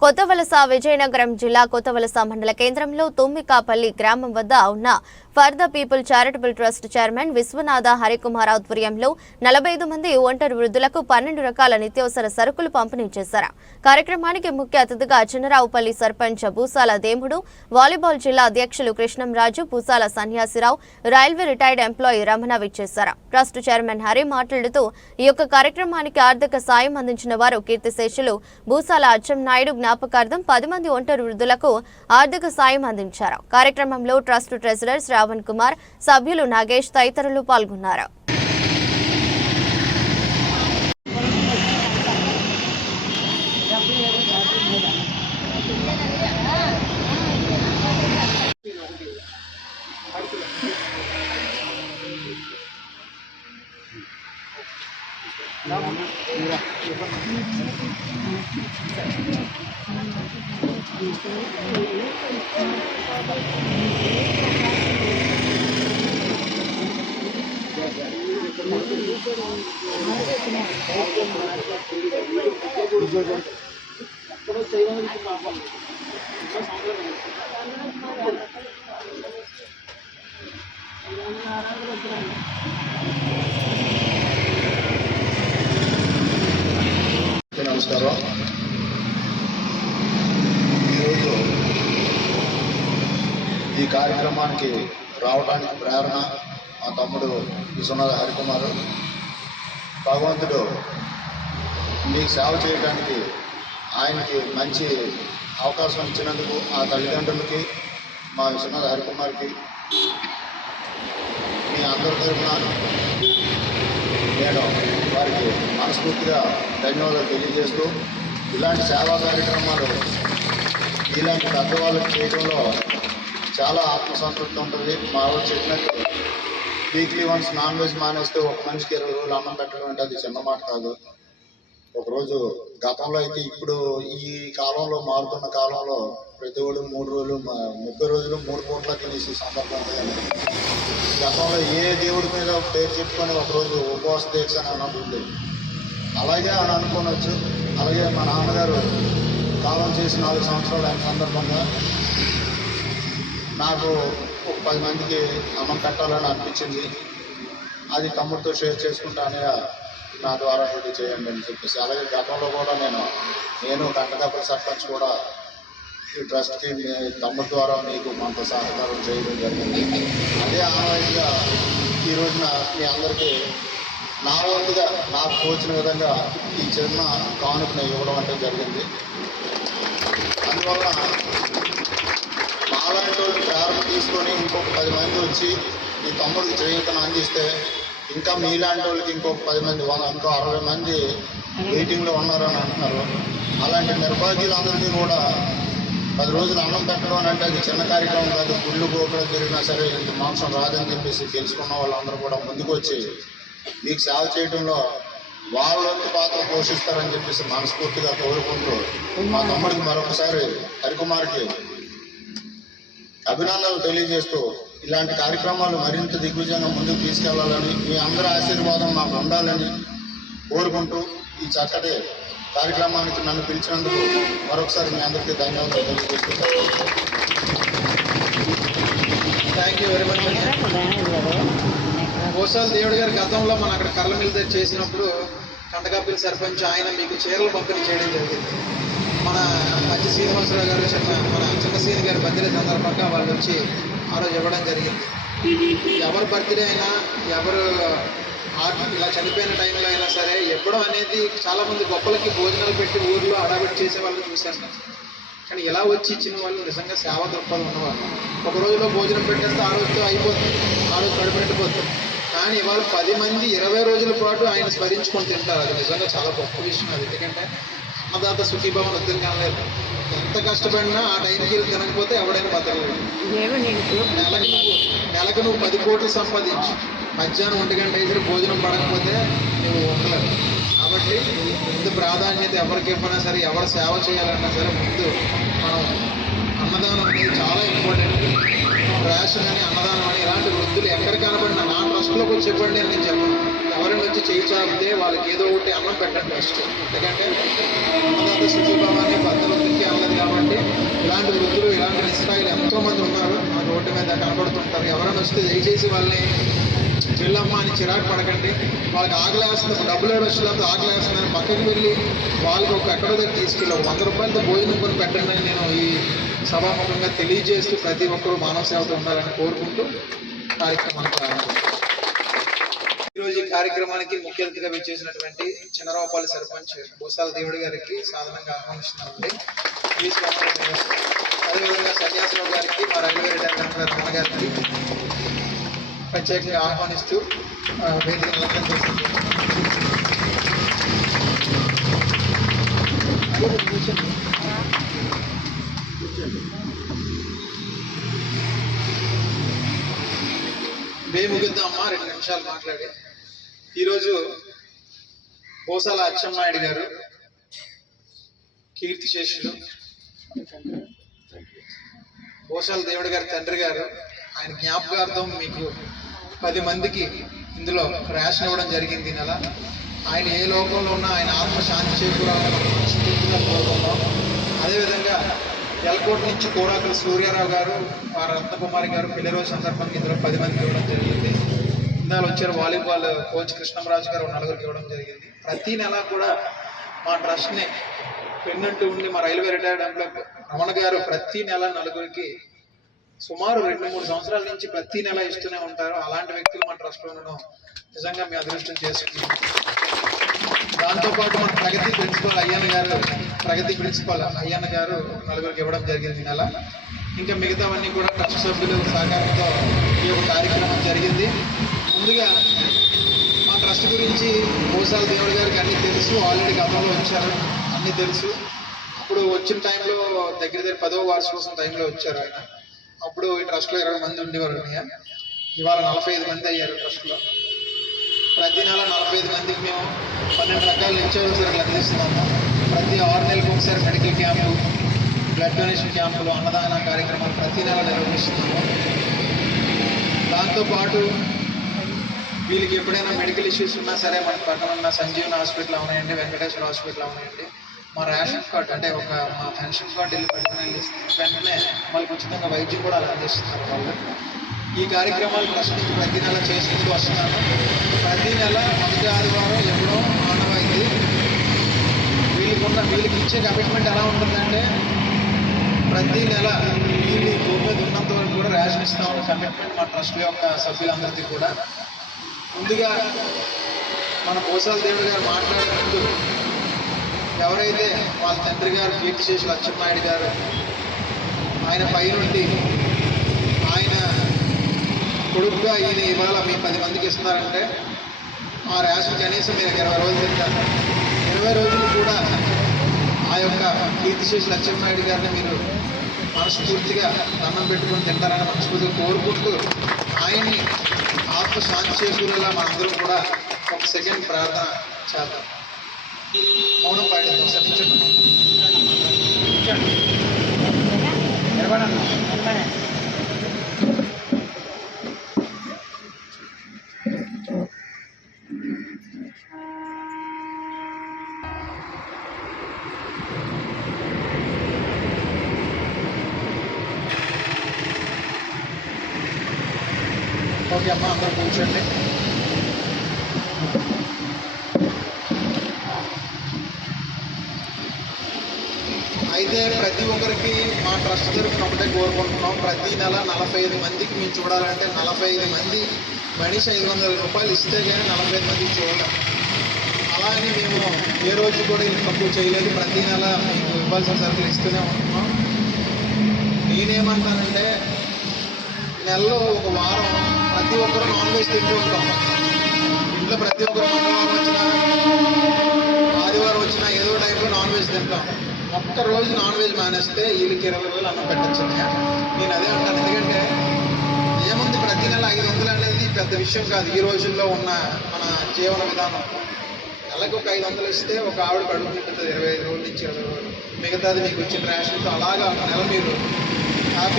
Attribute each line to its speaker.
Speaker 1: కొత్తవలస విజయనగరం జిల్లా కొత్తవలస మండల కేంద్రంలో తుమ్మికాపల్లి గ్రామం వద్ద ఉన్న for the people charitable trust chairman Vishwanatha Harikumar ఆధ్వర్యంలో నలభై ఐదు మంది ఒంటరి వృద్ధులకు పన్నెండు రకాల నిత్యావసర సరుకులు పంపిణీ చేశారు. కార్యక్రమానికి ముఖ్య అతిథిగా చిన్నరావుపల్లి సర్పంచ్ భూసాల దేముడు వాలీబాల్ జిల్లా అధ్యక్షులు Krishnamraju Bhusala Sanyasirao railway retired employee Ramana విచ్చేశారు. ట్రస్ట్ చైర్మన్ హరి మాట్లాడుతూ ఈ యొక్క కార్యక్రమానికి ఆర్థిక సాయం అందించిన వారు కీర్తిశేషులు. భూసాల అచ్చం నాయుడు జ్ఞాపకార్థం పది మంది ఒంటరి వృద్ధులకు ఆర్థిక సాయం అందించారు. కార్యక్రమంలో ట్రస్ట్ ట్రెజరర్ శ్రావణ్ కుమార్ సభ్యులు నాగేష్ తదితరులు పాల్గొన్నారు.
Speaker 2: అందరికీ నమస్కారం. ఈరోజు ఈ కార్యక్రమానికి రావడానికి ప్రేరణ మా తమ్ముడు విశ్వనాథ హరికుమార్. భగవంతుడు మీకు సేవ చేయడానికి ఆయనకి మంచి అవకాశం ఇచ్చినందుకు ఆ తల్లిదండ్రులకి మా విశ్వనాథ హరికుమార్కి మీ అందరి తరఫున నేను వారికి మనస్ఫూర్తిగా ధన్యవాదాలు తెలియజేస్తూ ఇలాంటి సేవా కార్యక్రమాలు ఇలాంటి పెద్దవాళ్ళకి చేయడంలో చాలా ఆత్మసంతృప్తి ఉంటుంది. మా వాళ్ళు చెప్పినట్టు వీక్లీ వన్స్ నాన్ వెజ్ మానేస్తే ఒక మనిషికి ఇరవై రోజులు అన్నం పెట్టడం అంటే అది చిన్న మాట కాదు. ఒకరోజు గతంలో అయితే ఇప్పుడు ఈ కాలంలో మారుతున్న కాలంలో ప్రతి ఒడు మూడు రోజులు ముప్పై రోజులు మూడు పూట్ల తినేసి సందర్భం గతంలో ఏ దేవుడి మీద పేరు చెప్పుకొని ఒకరోజు ఉపవాస దీక్ష అని అన్నది అలాగే అని అనుకోనొచ్చు. అలాగే మా నాన్నగారు కాలం చేసి నాలుగు సంవత్సరాలు అయిన సందర్భంగా నాకు ఒక పది మందికి అన్నం కట్టాలని అనిపించింది. అది తమ్ముడితో షేర్ చేసుకుంటా అనగా నా ద్వారా ఇది చేయండి అని చెప్పేసి. అలాగే గతంలో కూడా నేను నేను కంటకాపల్లి సర్పంచ్ కూడా ఈ ట్రస్ట్కి మీ తమ్ముడి ద్వారా మీకు కొంత సహకారం చేయడం జరిగింది. అదే ఆనవాయితీగా ఈ రోజున మీ అందరికీ నా వంతుగా నాకు తోచిన విధంగా ఈ చిన్న కానుకను ఇవ్వడం అంటే జరిగింది. అందువల్ల మాలాంటి వాళ్ళు ప్రేరణ తీసుకొని ఇంకొక పది మంది వచ్చి ఈ తమ్ముడికి చేయూతను అందిస్తే ఇంకా మీలాంటి వాళ్ళకి ఇంకొక పది మంది వంద ఇంకో అరవై మంది వెయిటింగ్లో ఉన్నారని అంటున్నారు. అలాంటి నిర్భాగ్యులందరికీ కూడా పది రోజులు అన్నం పెట్టడం అని అంటే అది చిన్న కార్యక్రమం కాదు గుళ్ళు గోపురం తిరిగినా సరే ఇంత మాంసం రాదని చెప్పేసి తెలుసుకున్న వాళ్ళందరూ కూడా ముందుకు వచ్చి మీకు సేవ చేయడంలో వాళ్ళకి పాత్ర పోషిస్తారని చెప్పేసి మనస్ఫూర్తిగా కోరుకుంటూ మా తమ్ముడికి మరొకసారి హరికుమార్కి అభినందనలు తెలియజేస్తూ ఇలాంటి కార్యక్రమాలు మరింత దిగ్విజయంగా ముందుకు తీసుకెళ్ళాలని మీ అందరి ఆశీర్వాదం మాకు ఉండాలని కోరుకుంటూ ఈ చక్కటి కార్యక్రమానికి నన్ను పిలిచినందుకు మరొకసారి మీ అందరికీ ధన్యవాదాలు తెలియజేస్తున్నాను.
Speaker 3: Thank you very much Gosal Devudu గారు గతంలో మన అక్కడ కర్ల మిల్ చేసినప్పుడు కంటకాపల్లి సర్పంచ్ ఆయన మీకు చీరలు పంపిణీ చేయడం జరిగింది. మన మధ్య శ్రీనివాసరావు గారు చిన్న మన చిన్న సీని గారి బర్త్డే సందర్భంగా వాళ్ళు వచ్చి ఆ రోజు ఇవ్వడం జరిగింది. ఎవరు బర్త్డే అయినా ఎవరు ఆ- ఇలా చనిపోయిన టైంలో అయినా సరే ఇవ్వడం అనేది చాలామంది గొప్పలకి భోజనాలు పెట్టి ఊర్లో అడావిడి చేసే వాళ్ళని చూశాను కానీ ఇలా వచ్చి ఇచ్చిన వాళ్ళు నిజంగా సేవ దృక్పథం ఉన్నవాళ్ళు. ఒక రోజులో భోజనం పెట్టేస్తే ఆ రోజుతో అయిపోతుంది ఆ రోజు కడుపు కానీ ఇవాళ పది మంది ఇరవై రోజుల పాటు ఆయన స్మరించుకొని తింటారు. అది నిజంగా చాలా గొప్ప విషయం అది. ఎందుకంటే అన్నదాత సుఖీభావం వద్దని లేదు ఎంత కష్టపడినా ఆ టైంకి తినకపోతే ఎవడైనా బతకలేడు. నెలకు నువ్వు నెలకు నువ్వు పది కోట్లు సంపాదించు. మధ్యాహ్నం ఒంటి గంట అయితే భోజనం పడకపోతే నువ్వు ఉండలేవు. కాబట్టి ముందు ప్రాధాన్యత ఎవరికి ఇవ్వనా సరే ఎవరు సేవ చేయాలన్నా సరే ముందు మనం అన్నదానం అనేది చాలా ఇంపార్టెంట్ రేషన్ అని అన్నదానం అని ఇలాంటి వృద్ధులు ఎక్కడ కనబడినా నా ట్రస్ట్లోకి వచ్చి చెప్పండి అని నేను చెప్పను. చేయించాలంటే వాళ్ళకి ఏదో ఒకటి అన్నం పెట్టడం ఫస్ట్ ఎందుకంటే అన్నదాత సుఖీభావాన్ని భద్రతకి అన్నది కాబట్టి ఇలాంటి వృద్ధులు ఇలాంటి నిస్సాయిలు ఎంతోమంది ఉన్నారు. ఆ రోడ్డు మీద కనబడుతుంటారు. ఎవరైనా వస్తే దయచేసి వాళ్ళని చెల్లమ్మ అని చిరాకు పడకండి. వాళ్ళకి ఆగలేస్తుంది డబ్బులు వచ్చినంత ఆగలేస్తుందని పక్కకి వెళ్ళి వాళ్ళకి ఒక ఎక్కడ దగ్గర తీసుకెళ్ళి వంద రూపాయలతో భోజనం కొని పెట్టండి అని నేను ఈ సభాముఖంగా తెలియజేస్తూ ప్రతి ఒక్కరూ మానవ సేవతో ఉండాలని కోరుకుంటూ కార్యక్రమాన్ని ప్రారంభిస్తాను ఈరోజు ఈ కార్యక్రమానికి ముఖ్య అతిథిగా విచ్చేసినటువంటి చిన్నరావుపాలి సర్పంచ్ భూసాల దేవుడి గారికి సాధారణంగా ఆహ్వానిస్తున్నామండి అదేవిధంగా సన్యాసరావు గారికి మా రైల్వే రిటైర్మెంట్ రమణ గారికి ప్రత్యేకంగా ఆహ్వానిస్తూ వేదిక వేముగిద్దామా రెండు నిమిషాలు మాట్లాడి. ఈరోజు బోసాల అచ్చెన్నాయుడు గారు కీర్తి కీర్తిశేషులు బోసాల దేవుడి గారి తండ్రి గారు ఆయన జ్ఞాపకార్థం మీకు పది మందికి ఇందులో రేషన్ ఇవ్వడం జరిగింది నెల. ఆయన ఏ లోకంలో ఉన్నా ఆయన ఆత్మ శాంతి చేకూరాలని అదేవిధంగా ఎలకోట నుంచి కోరాకుల సూర్యారావు గారు వారి రత్నకుమారి గారు పెళ్ళి రోజు సందర్భంగా ఇందులో పది మందికి ఇవ్వడం జరిగింది. ఇందాలు వచ్చారు. వాలీబాల్ కోచ్ కృష్ణంరాజు గారు నలుగురికి ఇవ్వడం జరిగింది. ప్రతి నెల కూడా మా ట్రస్ట్ని పెన్నంటూ ఉండి మా రైల్వే రిటైర్డ్ ఎంప్లాయ్ రమణ గారు ప్రతి నెల నలుగురికి సుమారు రెండు మూడు సంవత్సరాల నుంచి ప్రతి నెల ఇస్తూనే ఉంటారు. అలాంటి వ్యక్తులు మా ట్రస్ట్లో ఉండడం నిజంగా మీ అదృష్టం చేసుకుంటున్నాం దాంతోపాటు మన ప్రగతి ప్రిన్సిపల్ అయ్యన్న గారు ప్రగతి ప్రిన్సిపల్ అయ్యన్న గారు నలుగురికి ఇవ్వడం జరిగింది నెల. ఇంకా మిగతావన్నీ కూడా ట్రస్ట్ సభ్యులు సహకారంతో ఈ యొక్క కార్యక్రమం జరిగింది. ముందుగా మా ట్రస్ట్ గురించి భూసాల దేవుడి గారికి అన్నీ తెలుసు. ఆల్రెడీ గతంలో వచ్చారు అన్నీ తెలుసు. అప్పుడు వచ్చిన టైంలో దగ్గర దగ్గర పదవ వార్షికోత్సవం టైంలో వచ్చారు ఆయన. అప్పుడు ఈ ట్రస్ట్లో ఇరవై మంది ఉండేవారు ఇవాళ నలభై ఐదు మంది అయ్యారు ట్రస్ట్లో ప్రతి నెల నలభై ఐదు మందికి మేము పన్నెండు రకాల నిత్యావసర అందిస్తున్నాము. ప్రతి ఆరు నెలలకు ఒకసారి మెడికల్ క్యాంపులు బ్లడ్ డొనేషన్ క్యాంపులు అన్నదాన కార్యక్రమాలు ప్రతి నెల నిర్వహిస్తున్నాము. దాంతోపాటు వీళ్ళకి ఎప్పుడైనా మెడికల్ ఇష్యూస్ ఉన్నా సరే మన పక్కన ఉన్న సంజీవన్ హాస్పిటల్ అవునాయండి వెంకటేశ్వర హాస్పిటల్ అవునాయండి మా రేషన్ కార్డ్ అంటే ఒక మా పెన్షన్ కార్డు వెళ్ళి పెట్టుకుని వెళ్ళి వెంటనే వాళ్ళకి ఉచితంగా వైద్యం కూడా అలా అందిస్తున్నారు వాళ్ళు. ఈ కార్యక్రమాలు ప్రస్తుతం ప్రతి నెల చేసుకుంటూ వస్తున్నాను ప్రతి నెల మొదటి ఆదివారం ఎప్పుడో ఆనవాయింది వీళ్ళకి వీళ్ళకి ఇచ్చే కమిట్మెంట్ ఎలా ఉంటుందంటే ప్రతి నెల వీళ్ళు భూమి ఉన్నంత వరకు కూడా రేషన్ ఇస్తామన్న కమిట్మెంట్ మా ట్రస్ట్ యొక్క సభ్యులందరికీ కూడా. ముందుగా మన పోసాల దేవుడు గారు మాట్లాడే ముందు ఎవరైతే వాళ్ళ తండ్రి గారు కీర్తి చేసి లక్ష్మణాయుడు గారు ఆయన పైనుండి ఆయన కొడుకుగా ఈయన ఇవాళ మీ పది మందికి ఇస్తున్నారంటే ఆ రేషన్ కనీసం మీరు ఇరవై రోజులు తింటారు ఇరవై రోజులు కూడా ఆ యొక్క కీర్తిశేషి లక్ష్మీనాయుడు గారిని మీరు మనస్ఫూర్తిగా దండం పెట్టుకుని తింటారని మనస్ఫూర్తిగా కోరుకుంటూ ఆయన్ని ఆత్మ చేసుకునేలా మనందరం కూడా ఒక సెకండ్ ప్రార్థన చేద్దాం. మౌనం పాటిద్దాం సత్యించండి ఓకే అమ్మ అందరూ కూర్చోండి. అయితే ప్రతి ఒక్కరికి మా ట్రస్ట్ తరఫున ఒకటే కోరుకుంటున్నాం. ప్రతి నెల నలభై ఐదు మందికి మేము చూడాలంటే నలభై ఐదు మంది మనిషి ఐదు వందల రూపాయలు ఇస్తే కానీ నలభై ఐదు మందికి చూడలేం. అలా అని మేము ఏ రోజు కూడా ఇది తక్కువ చేయలేదు. ప్రతి నెల మీకు ఇవ్వాల్సిన సరుకులు ఇస్తూనే ఉంటున్నాం. నేనేమంటానంటే నెలలో ఒక వారం ప్రతి ఒక్కరు నాన్ వెజ్ తింటూ ఉంటాం ఇంట్లో ప్రతి ఒక్కరు మంగళవారం వచ్చినా ఆదివారం వచ్చినా ఏదో టైంలో నాన్ వెజ్ తింటాం ఒక్క రోజు నాన్ వెజ్ మానేస్తే వీళ్ళకి ఇరవై రోజులు అన్నం పెట్టచ్చు నేను అదే అంటాను ఎందుకంటే ఏముంది ప్రతి నెల ఐదు వందలు అనేది పెద్ద విషయం కాదు ఈ రోజుల్లో ఉన్న మన జీవన విధానం నెలకు ఒక ఐదు వందలు ఇస్తే ఒక ఆవిడ కడుపు ఇరవై ఐదు రోజుల నుంచి ఇరవై రోజులు మిగతాది మీకు వచ్చిన రేషన్తో అలాగా ఒక నెల మీరు హ్యాపీ